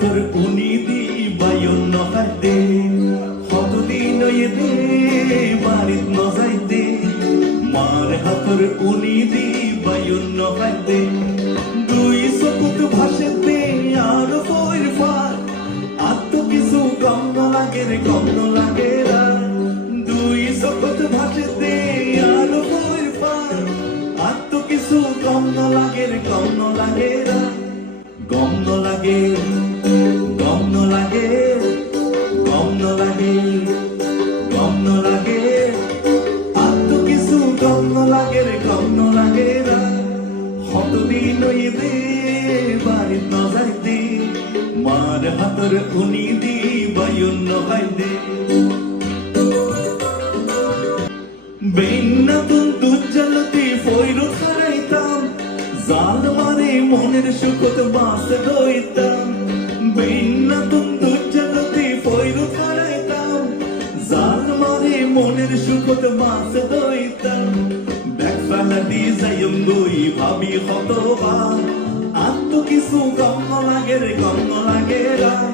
হাতর উনি দি বায়ন নহাইতে কতদিন দে বাড়িত নজাইতে মার হাতর উনি দি বায়ন নহাইতে দুই চকুত ভাসেতে আর বইর ফার আত্ম কিছু কম লাগে রে কম লাগে রা দুই চকুত ভাসেতে আর বইর ফার আত্ম কিছু কম লাগে রে কম লাগে রা গম লাগে গম লাগে গম লাগে গম লাগে আত্ম কিছু গম লাগে রে গম লাগে রা কতদিন দে বাড়িত নজাইতে মার হাতর উনি দি বায়ন নহাইতে বেন্নাতুন দুজ্জালতি ফয়রু খারাইতাম জাল মারে মনের সুখত বাস দইতাম বেন্নাতুন দুজ্জালতি ফয়রু খারাইতাম জাল মারে মনের সুখত বাস দইতাম ব্যাগ ফেলা দি যাইম গই ভাবি কতবার আত্ম কিছু কম লাগে রে কম লাগে রা